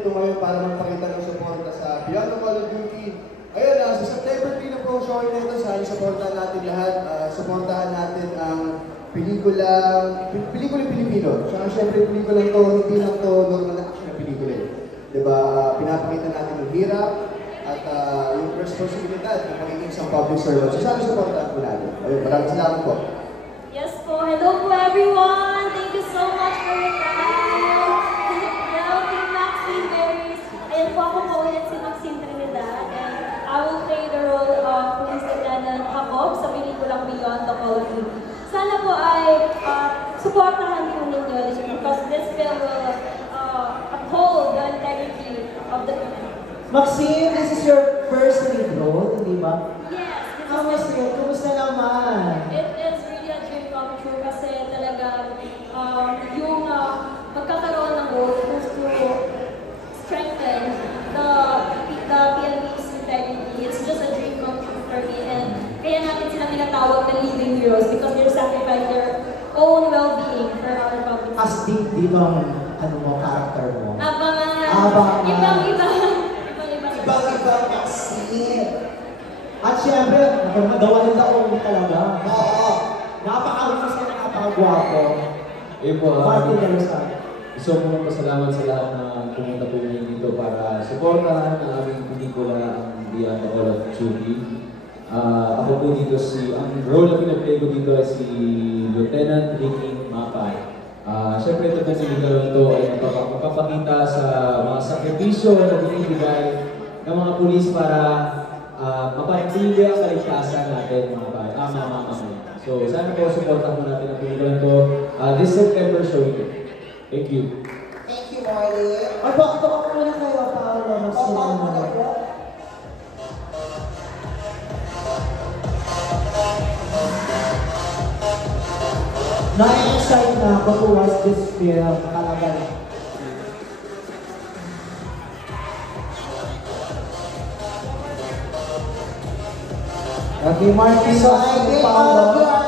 nandito ngayon para magpakita ng suporta sa Beyond the Call of Duty. Ayun, sa September 3 na po showing nito, sana supportahan natin lahat. Supportahan natin ang pelikulang Pilipino. Siyempre, pelikulang to, hindi lang to normal na action na pelikula. Diba, pinapakita natin yung hirap at yung responsibilidad ng pagiging isang public servant. So sana supportahan po natin. Ayun, maraming salamat po. Yes po, hello po everyone! Thank you so much for your time! Hello, Team Maxine Berries. Ayan po ako po ulit si Maxine Trinidad and I will play the role of Police Lieutenant Jacob sa pelikulang Beyond the Call of Duty. Sana po ay supportahan po ninyo because this film will uphold the integrity of the people. Maxine, this is your first lead role, di ba? Yes, this How was it? Kumusta naman? It is really a dream come true kasi talaga yung pagkakaroon ng role is to strengthen the PNP's integrity. It's just a dream come true for me and kaya natin sila tinatawag na living heroes because they sacrifice their own well-being for our public. As deep dito ang character mo. Abangan. Ibang-ibang Maxine. At syempre, nagmagawa ng taong talaga. Oo. Napaka-unos ka, napaka-gwapo. Po, Martin Delosa. gusto ko pasalamat sa lahat na pumunta po ngayon dito para supportahan ang aming pelikula, ang Beyond the Call of Duty. Ako po dito ang role na pinaplay ko dito ay si Lieutenant Ricky Mapay. Siyempre ito po pelikula ito ay magpapakita sa mga sakripisyo na binibigay ng mga pulis para mapanatili ang kaligtasan natin mga mamamayan. So sana po supportan po natin ang pelikula ito this September showing. Thank you. Thank you, Marley. Ay, bakit ako muna kayo, Paolo? Maxine muna po. Na-excite na ako to watch this film. Talaga na. Okay, Martin, So I think all of you are